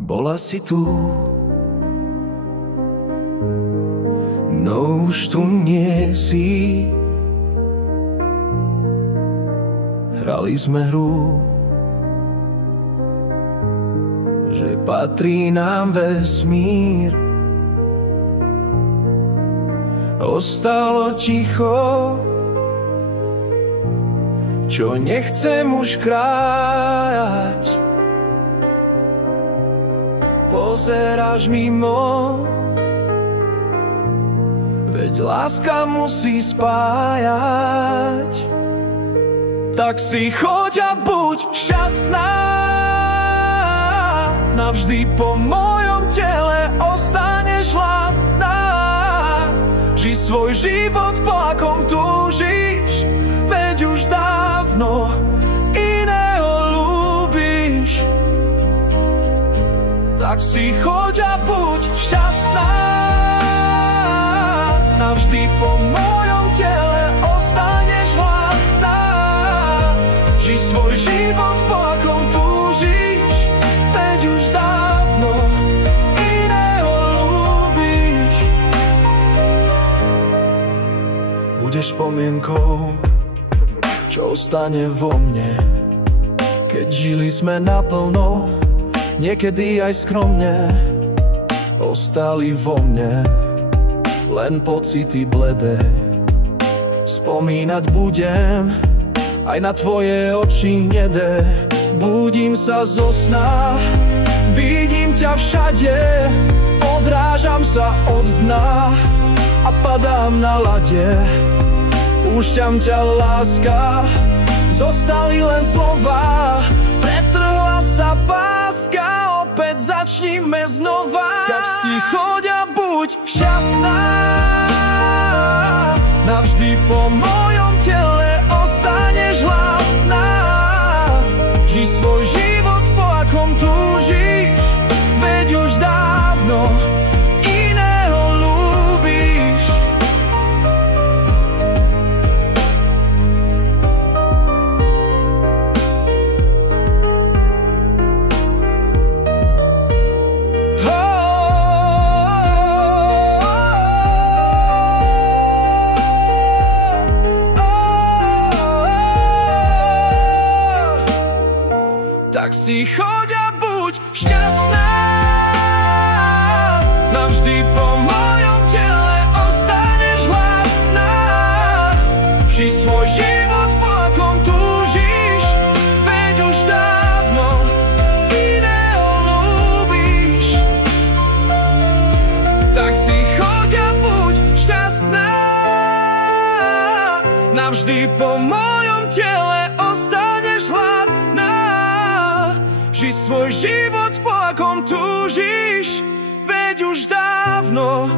bola si tu, no už tu nie si. Hrali sme hru, že patrí nám vesmír. Ostalo ticho, čo nechcem už krájať. Pozeráš mimo, veď láska musí spájať. Tak si choď a buď šťastná, navždy po mojom tele ostaneš hladná. Žij svoj život, po akom túžiš, veď už dávno iného ľúbiš. Tak si choď a buď šťastná, navždy po mojom tele ostaneš hladná. Žij svoj život, po akom túžiš, veď už dávno iného ľúbiš. Budeš spomienkou, čo ostane vo mne, keď žili sme naplno. Niekedy aj skromne ostali vo mne len pocity bledé. Spomínať budem aj na tvoje oči hnedé. Budím sa zo sna, vidím ťa všade, odrážam sa od dna a padám na lade. Púšťam ťa, láska, zostali len slova, pretrhla sa páska, opäť začnime znova. Tak si choď a buď šťastná, navždy po mojom tele ostaneš hladná. Žij svoj život, po akom túžiš, veď už dávno iného ľúbiš. Tak si choď a buď šťastná, navždy po mojom tele ostaneš hladná. Žij svoj život, po akom túžiš, veď už dávno iného ľúbiš. Tak si choď a buď šťastná, navždy po mojom tele ostaneš hladná. Žij svoj život, po akom túžiš, veď už dávno